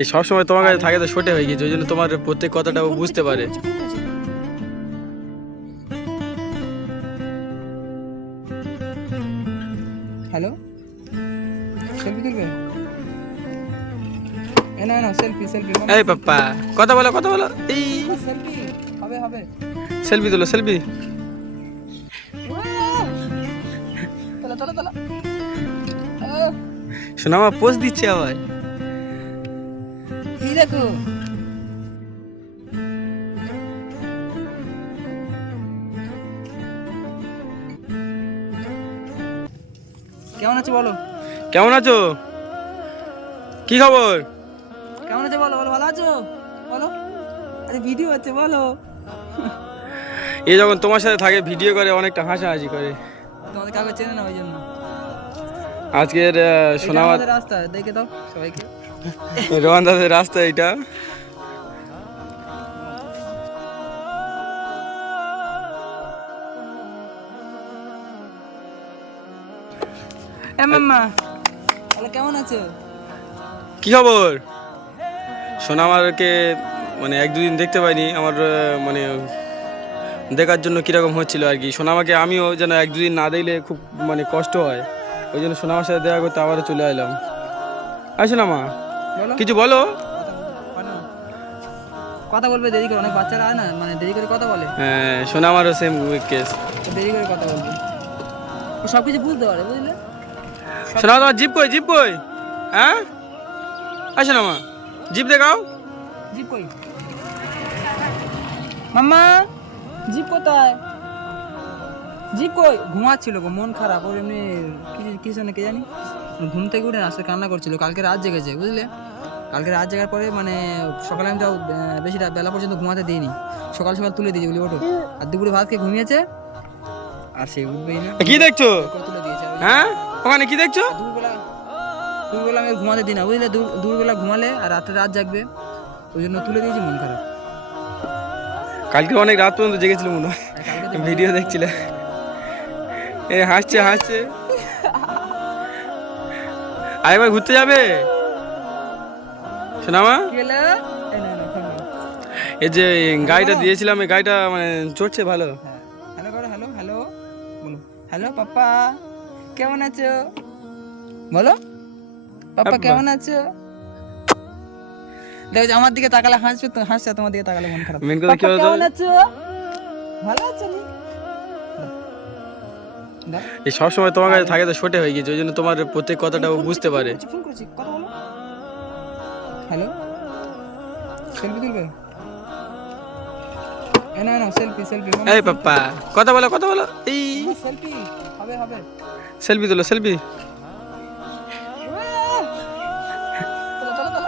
এই সবসময় তোমার কাছে থাকে তো ছোটে হয়ে গেছে, ওই জন্য তোমার প্রত্যেক কথাটা ও বুঝতে পারে। হ্যালো, সেলফি তুলবে? না না, সেলফি সেলফি। এই পাপ্পা, কথা বলো কথা বলো। এই সেলফি হবে হবে। সেলফি তোলো সেলফি। চলো চলো চলো। শোনা আমার পোস্ট দিচ্ছে আবার। এই দেখো, কেমন আছো বলো? কেমন আছো? কি খবর? কেমন আছো বলো? বলো ভালো আছো বলো। আরে ভিডিও হচ্ছে বলো। এ যখন তোমার সাথে থাকে ভিডিও করে অনেকটা হাসাহাসি করে। তোমাদের কাউকে চেনে না ওই জন্য। আজকের এটা সোনামার আমাদের রাস্তা, দেখে দাও সবাইকে। রোহান দাসের রাস্তা এইটা। মাম্মা, তাহলে কেমন আছো? কি খবর? সোনামারকে মানে এক দুদিন দেখতে পাইনি, আমার মানে দেখার জন্য কীরকম হচ্ছিল আর কি। সোনামাকে আমিও যেন এক দুদিন না দেখলে খুব মানে কষ্ট হয়, ওই জন্য সোনামার সাথে দেখা করতে আবারও চলে এলাম। আর সোনামা বলো কিছু বলো। কথা বলবে, দেরি করে, অনেক বাচ্চারা হয় না, মানে দেরি করে কথা বলে। হ্যাঁ, সোনামারও সেম কেস। তো দেরি করে কথা বলবে, ও সব কিছু বুঝতে পারে, বুঝলে? সোনামা তোমার জিপ কই, জিপ কই? হ্যাঁ আর সোনামা জিপ দেখাও। জিপ কই মাম্মা? জিপ কোথায়? জিপ কই? ঘুমাচ্ছিল গো, মন খারাপ ওর, এমনি কিছু না, কে জানি ঘুম থেকে উঠে আসতে কান্না করছিল। কালকে রাত জেগেছে, বুঝলে? কালকে রাত জাগার পরে মানে সকালে আমি যাও বেশি বেলা পর্যন্ত ঘুমাতে দিইনি, সকাল সকাল তুলে দিয়েছি, বলি ওঠো। আর দুপুরে ভাত খেয়ে ঘুমিয়েছে, আর সে উঠবেই না। কি দেখছো? তুলে দিয়েছে। হ্যাঁ ওখানে কি দেখছো? দুপুরবেলা আমি ঘুমাতে দিই না, বুঝলে? দুপুরবেলা ঘুমালে আর রাত জাগবে, ওই জন্য তুলে দিয়েছি, মন খারাপ। কালকে অনেক রাত পর্যন্ত জেগেছিল মনে হয়, ভিডিও দেখছিল। এ হাসছে হাসছে। আরেকবার ঘুরতে যাবে সোনামা? এই যে গাড়িটা দিয়েছিলাম, এই গাড়িটা মানে চড়ছে ভালো। হ্যালো করো, হ্যালো হ্যালো বলো। হ্যালো পাপ্পা, কেমন আছো বলো? পাপ্পা কেমন আছো? দেখো আমার দিকে তাকালে হাসছো, তো হাসছে, তোমার দিকে তাকালে মন খারাপ। মেন কথা কি বলতো, কেমন আছো? ভালো আছো নি? এই সবসময় তোমার কাছে থাকে তো ছোটে হয়ে গেছে, ওই জন্য তোমার প্রত্যেক কথাটা ও বুঝতে পারে। ফোন করছি, কথা বলো। হ্যালো, সেলফি তুলবে? না না, সেলফি সেলফি। এই পাপ্পা, কথা বলো কথা বলো। এই সেলফি হবে হবে। সেলফি তোলো সেলফি। চলো চলো চলো।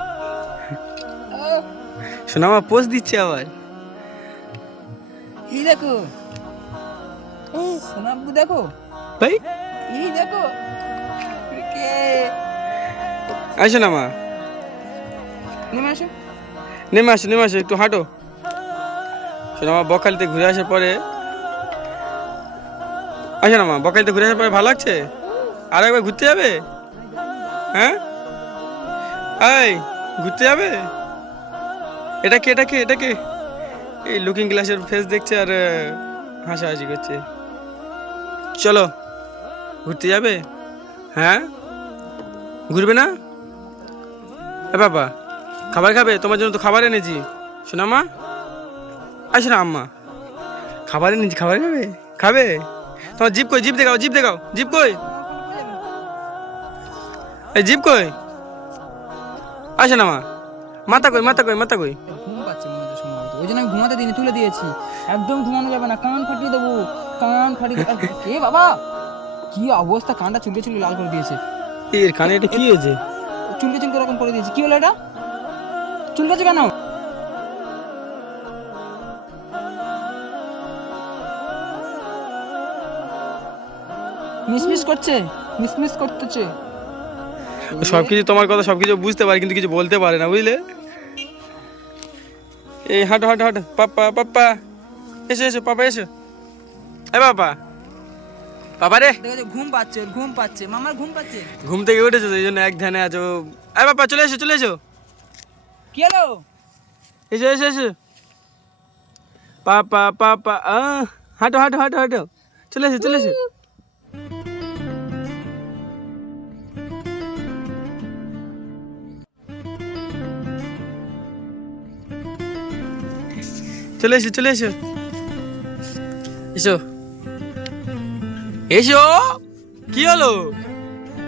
সোনামা পোস্ট দিচ্ছে আবার। এই দেখো, সোনাব্বু দেখো, ভাই এই দেখো কে। আয় সোনামা, নেমে আসো। নেমে আসো নেমে আসো, একটু হাঁটো। সোনামা বকখালিতে ঘুরে আসার পরে, আসো না মা, বকখালিতে ঘুরে আসার পরে ভালো লাগছে? আর একবার ঘুরতে যাবে? হ্যাঁ এই ঘুরতে যাবে? এটা কে, এটা কে, এটা কে? এই লুকিং গ্লাসের ফেস দেখছে আর হাসাহাসি করছে। চলো ঘুরতে যাবে? হ্যাঁ ঘুরবে না? এ বাবা, খাবার খাবে? তোমার জন্য তো খাবার এনেছি শোনা মা। আসো না আম্মা, খাবার এনেছি, খাবার খাবে? খাবে? তোমার জিপ কই, জিপ দেখাও, জিপ দেখাও, জিপ কই? এই জিপ কই? আসে না মা, মাথা কই, মাথা কই, মাথা কই? ঘুম পাচ্ছে মনে হচ্ছে সম্ভবত, ওই জন্য আমি ঘুমাতে দিইনি, তুলে দিয়েছি। একদম ঘুমানো যাবে না, কান ফাটিয়ে দেবো, কান ফাটিয়ে এ বাবা, কি অবস্থা, কানটা চুলকে চুলকে লাল করে দিয়েছে। এর কানে এটা কি হয়েছে? চুলকে চুলকে এরকম করে দিয়েছে, কি হলো এটা? চুলকেছে কেন? মিসমিস করছে, মিসমিস করতেছে। সবকিছু তোমার কথা সবকিছু বুঝতে পারে কিন্তু কিছু বলতে পারে না, বুঝলে? এই হাঁটো হাঁটো হাঁটো, পাপ্পা পাপ্পা এসো এসো, পাপা এসো। এ বাবা, বাবা রে দেখো ঘুম পাচ্ছে, ওর ঘুম পাচ্ছে, মামার ঘুম পাচ্ছে। ঘুম থেকে উঠেছো তো এই জন্য এক ধ্যানে আছো। আরে বাবা চলে এসো চলে এসো। কি হলো? এসো এসো এসো। পাপা পাপা হাঁটো হাঁটো হাঁটো হাঁটো। চলে এসো চলে এসো। চলে এসো চলে এসো। এসো এসো। কি হলো?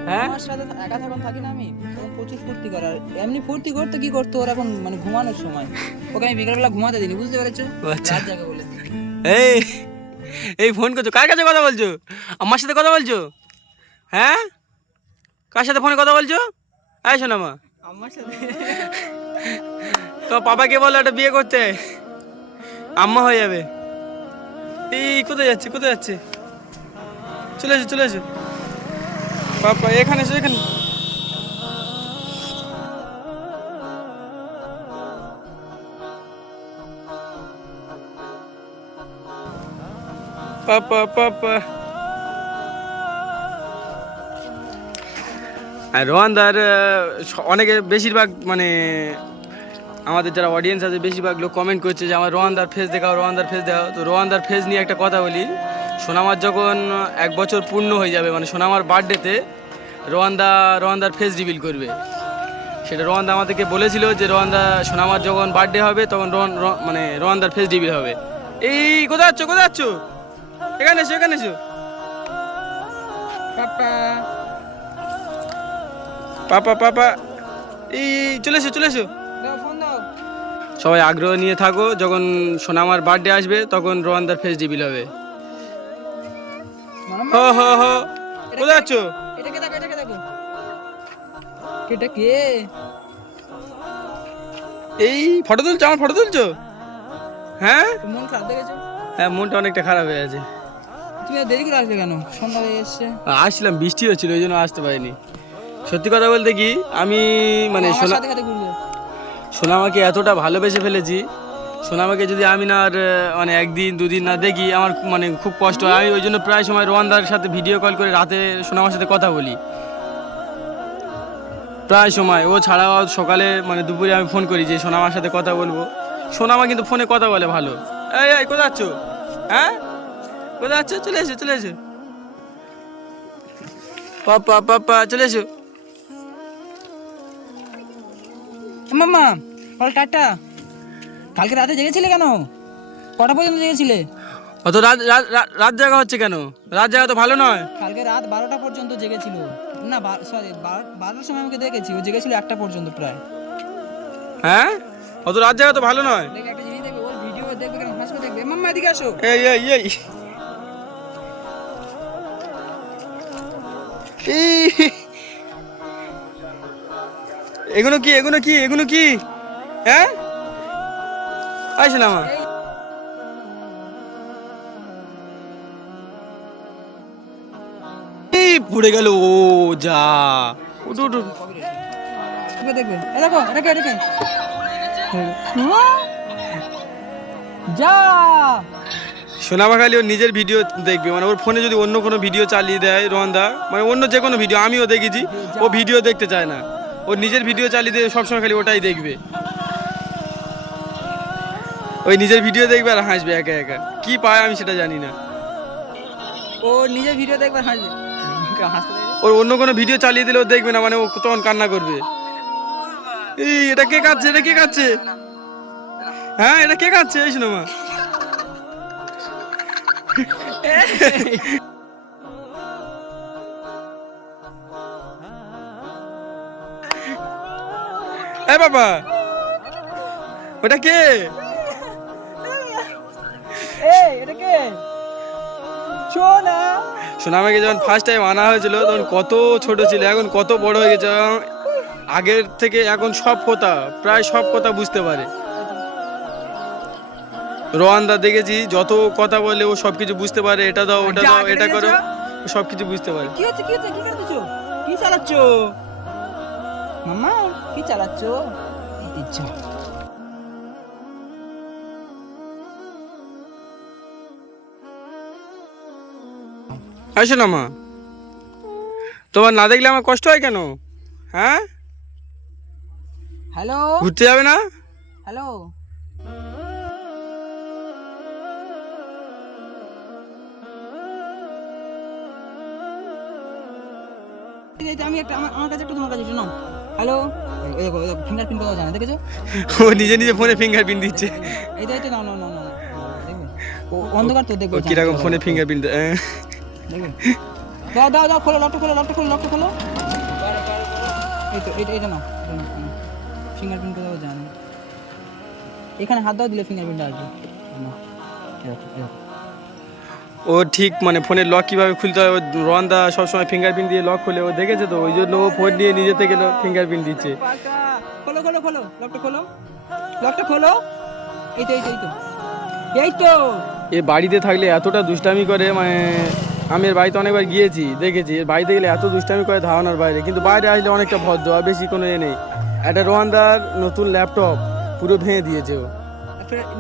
হ্যাঁ আমার সাথে একা থাকুন থাকি না আমি, তখন প্রচুর ফুর্তি করে। আর এমনি ফুর্তি করতে কি করতো, ওর এখন মানে ঘুমানোর সময়। ওকে আমি বিকালবেলা ঘুমাতে দিইনি, বুঝতে পেরেছো? আচ্ছা। রাত জাগে বলে। এই এই ফোন করছো, কার কাছে কথা বলছো? আমার সাথে কথা বলছো? হ্যাঁ কার সাথে ফোনে কথা বলছো? এই শোনা মা, আমার সাথে তো পাপাকে বলো একটা বিয়ে করতে, আম্মা হয়ে যাবে। এই কোথায় যাচ্ছে কোথায় যাচ্ছে? চলে এসো চলে এসো। পাপা এখানে এসো এখানে। পাপা পাপা। আর রোহানদার অনেকে বেশিরভাগ মানে আমাদের যারা অডিয়েন্স আছে বেশিরভাগ লোক কমেন্ট করছে যে আমার রোহানদার ফেস দেখাও, রোহানদার ফেস দেখাও। তো রোহানদার ফেস নিয়ে একটা কথা বলি। সোনামার যখন 1 বছর পূর্ণ হয়ে যাবে, মানে সোনামার বার্থডেতে রোহানদার ফেস রিভিল করবে। সেটা রোহানদা আমাদেরকে বলেছিল যে সোনামার যখন বার্থডে হবে তখন মানে রোহানদার ফেস রিভিল হবে। এই কোথায় যাচ্ছ কোথায় যাচ্ছ? এখানে এসো এখানে এসো। পাপা পাপা পাপা এই চলে এসো চলে এসো। দাও ফোন দাও। সবাই আগ্রহ নিয়ে থাকো, যখন সোনামার বার্থডে আসবে তখন রোহানদার ফেস রিভিল হবে। মামা, হো হো হো। কোথায় যাচ্ছ? এটাকে দেখো এটাকে দেখো। এটা কে? এই ফটো তুলছো, আমার ফটো তুলছো? হ্যাঁ মন খারাপ দেখেছো? হ্যাঁ মনটা অনেকটা খারাপ হয়ে আছে। তুমি আর দেরি করে আসলে কেন? সন্ধ্যা হয়ে এসছে। আসছিলাম, বৃষ্টি হচ্ছিল ওই জন্য আসতে পারিনি। সত্যি কথা বলতে কি আমি মানে আমার সাথে সাথে ঘুরবে। সোনামাকে এতটা ভালোবেসে ফেলেছি। সোনামাকে যদি আমি না আর মানে 1 দিন 2 দিন না দেখি আমার মানে খুব কষ্ট হয়। আমি ওই জন্য প্রায় সময় রোহানদার সাথে ভিডিও কল করে রাতে সোনামার সাথে কথা বলি প্রায় সময়। ও ছাড়াও সকালে মানে দুপুরে আমি ফোন করি যে সোনামার সাথে কথা বলবো। সোনামা কিন্তু ফোনে কথা বলে ভালো। এই এই কোথায় যাচ্ছ? হ্যাঁ কোথায় যাচ্ছ? চলে এসো চলে এসো। পাপা পাপা চলে এসো। মাম্মা বল টাটা। কালকে রাতে জেগেছিলে কেন? কটা পর্যন্ত জেগেছিলে? অত রাত রাত রাত- রাত জাগা হচ্ছে কেন? রাত জাগা তো ভালো নয়। কালকে রাত 12টা পর্যন্ত জেগেছিল। না সরি 12টার সময় আমাকে দেখেছি, ও জেগেছিল 1টা পর্যন্ত প্রায়। হ্যাঁ অত রাত জাগা তো ভালো নয়। দেখে একটা জিনিস দেখবে, ওর ভিডিও দেখবে কেন হাসবে দেখবে। মাম্মা এদিকে আসো। এই এই এই এই এগুলো কি এগুলো কি এগুলো কি? হ্যাঁ আইস না মা। এই পড়ে গেল ও যা। উঠ উঠ উঠ। দেখবে দেখবে। এই দেখো এটাকে এটাকে। যা সোনামা খালি ওর নিজের ভিডিও দেখবে, মানে ওর ফোনে যদি অন্য কোনো ভিডিও চালিয়ে দেয় রোহানদা, মানে অন্য যে কোনো ভিডিও আমিও দেখেছি, ও ভিডিও দেখতে চায় না। ওর নিজের ভিডিও চালিয়ে দিয়ে সবসময় খালি ওটাই দেখবে। ওই নিজের ভিডিও দেখবে আর হাসবে একা একা। কি পায় আমি সেটা জানি না। ও নিজের ভিডিও দেখবে হাসবে। হাসতে দেখবে। ওর অন্য কোনো ভিডিও চালিয়ে দিলে ও দেখবে না, মানে ও তখন কান্না করবে। এই এটা কে কাচ্ছে? এটা কে কাচ্ছে? হ্যাঁ এটা কে কাচ্ছে? এই শোনো মা। এই বাবা ওটা কে? এই এটা কে? সোনা সোনামাকে যখন ফার্স্ট টাইম আনা হয়েছিল তখন কত ছোট ছিল, এখন কত বড় হয়ে গেছে। আগের থেকে এখন সব কথা প্রায় সব কথা বুঝতে পারে। রোহানদা দেখেছি যত কথা বলে ও সব কিছু বুঝতে পারে। এটা দাও ওটা দাও এটা করো, ও সব কিছু বুঝতে পারে। কি হচ্ছে কি হচ্ছে? কি করতেছো? কি চালাচ্ছ? মাম্মা কি চালাচ্ছ? ইচ্ছা আসো না মা, তোমার না দেখলে আমার কষ্ট হয় কেন? হ্যাঁ, হ্যালো ঘুরতে যাবে না? হ্যালো, আমি একটা আমার কাছে একটু, তোমার কাছে একটু নাও। হ্যালো, ফিঙ্গারপ্রিন্ট কোথাও জানা দেখেছো? ও নিজে নিজে ফোনে ফিঙ্গারপ্রিন্ট দিচ্ছে। এই তো নাও নাও নাও নাও, দেখবে ও অন্ধকার তো দেখবে। ও কিরকম ফোনে ফিঙ্গারপ্রিন্ট? দেখবে, দাও দাও দাও, খোলো লকটা, খোলো লকটা, খোলো লকটা, খোলো। এই তো এটা নাও, ফিঙ্গারপ্রিন্ট কোথাও জানা। এখানে হাত দাও, দিলে ফিঙ্গারপ্রিন্ট আসবে। নাও, এরকম। ও ঠিক মানে ফোনের লক কিভাবে খুলতে হয়, ও রন্দা সবসময় ফিঙ্গারপ্রিন্ট দিয়ে লক খুলে, ও দেখেছে তো, ওই জন্য ও ফোন নিয়ে নিজে থেকে ফিঙ্গারপ্রিন্ট দিচ্ছে। খোলো খোলো খোলো লকটা, খোলো লকটা, খোলো। এই তো এই তো এই তো এই তো। এ বাড়িতে থাকলে এতটা দুষ্টামি করে, মানে আমি এর বাড়িতে অনেকবার গিয়েছি, দেখেছি এর বাড়িতে গেলে এত দুষ্টামি করে ধারণার বাইরে, কিন্তু বাইরে আসলে অনেকটা ভদ্র, আর বেশি কোনো নেই। একটা রোহানদার নতুন ল্যাপটপ পুরো ভেঙে দিয়েছে ও।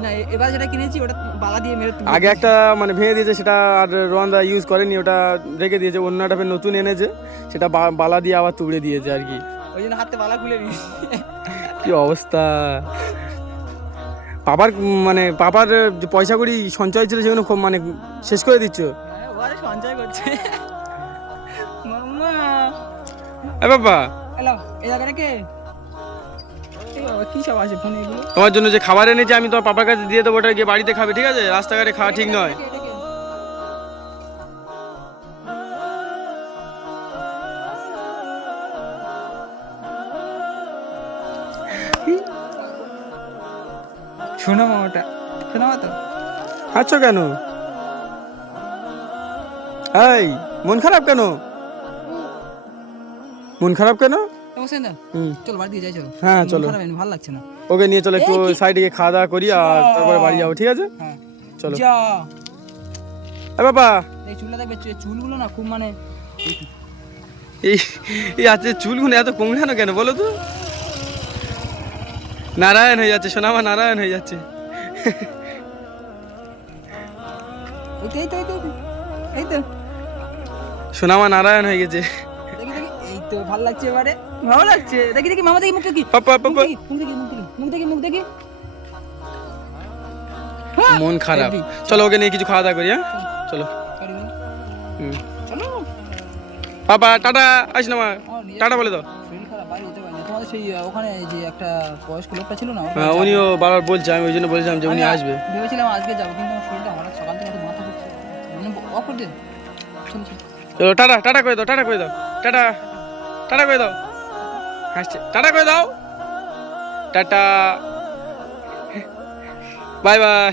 না, এবার যেটা কিনেছি ওটা বালা দিয়ে মেরে আগে একটা মানে ভেঙে দিয়েছে, সেটা আর রোহানদা ইউজ করেনি, ওটা রেখে দিয়েছে। অন্য একটা ফের নতুন এনেছে, সেটা বালা দিয়ে আবার তুবড়ে দিয়েছে আর কি। ওই জন্য হাতে বালা খুলে নিয়েছি। কি অবস্থা! পাপার মানে পাপার যে পয়সা কড়ি সঞ্চয় ছিল সেগুলো খুব মানে শেষ করে দিচ্ছ। ওরে সঞ্চয় করছে মাম্মা। এ বাবা, হ্যালো, এই জায়গাটা কে? এই বাবা, কি সব আছে ফোনে এগুলো? তোমার জন্য যে খাবার এনেছি আমি তোমার পাপার কাছে দিয়ে দেবো, ওটা গিয়ে বাড়িতে খাবে, ঠিক আছে? রাস্তাঘাটে খাওয়া ঠিক নয়। এটা কে? শোনো মা, ওটা শোনো মা তো। হাঁটছো কেন? এই মন খারাপ কেন? মন খারাপ কেন? অবশ্যই না, হুম, চলো বাড়ি দিয়ে যাই, চলো। হ্যাঁ চলো, ভালো লাগছে না। ওকে নিয়ে চলো, একটু এই কি? সাইডে গিয়ে খাওয়া দাওয়া করি আর তারপরে বাড়ি যাবো, ঠিক আছে? হ্যাঁ চলো। যা। এ বাবা, এই চুলটা দেখবে, চুলগুলো না খুব মানে এই এই আছে চুলগুলো এত কোংড়ানো কেন বলো তো? নারায়ণ হয়ে যাচ্ছে, সোনামা নারায়ণ হয়ে যাচ্ছে। এই তো এই তো এই তো সোনামা নারায়ণ হয়ে গেছে। দেখি দেখি, এই তো ভালো লাগছে, এবারে ভালো লাগছে। দেখি দেখি মামা, দেখি মুখটা কি, পাপা মুখ পাপা, দেখি মুখ দেখি মুখ দেখি মুখ দেখি। মন খারাপ। হেবি। চলো ওকে নিয়ে কিছু খাওয়া দাওয়া করি, হ্যাঁ চলো। হুম, চলো। পাপা টাটা, আস না মা, আমার নিজের টাটা বলে দাও। শরীর খারাপ, বাইরে যেতে পারি না। তোমাদের সেই ওখানে যে একটা বয়স্ক লোকটা ছিল না, ওর হ্যাঁ, কাছে উনিও বারবার বলছে, আমি ওই জন্য বলছিলাম যে উনি আমি আসবে। ভেবেছিলাম আজকে যাবো, কিন্তু আমার শরীরটা হঠাৎ সকাল থেকে এত মাথা ঘুরছে, মানে অফ করে দে। চলো চলো। চলো টাটা, টাটা করে দাও, টাটা করে দাও, টাটা, টাটা করে দাও। হাসছে, টাটা করে দাও, টাটা, বাই বাই।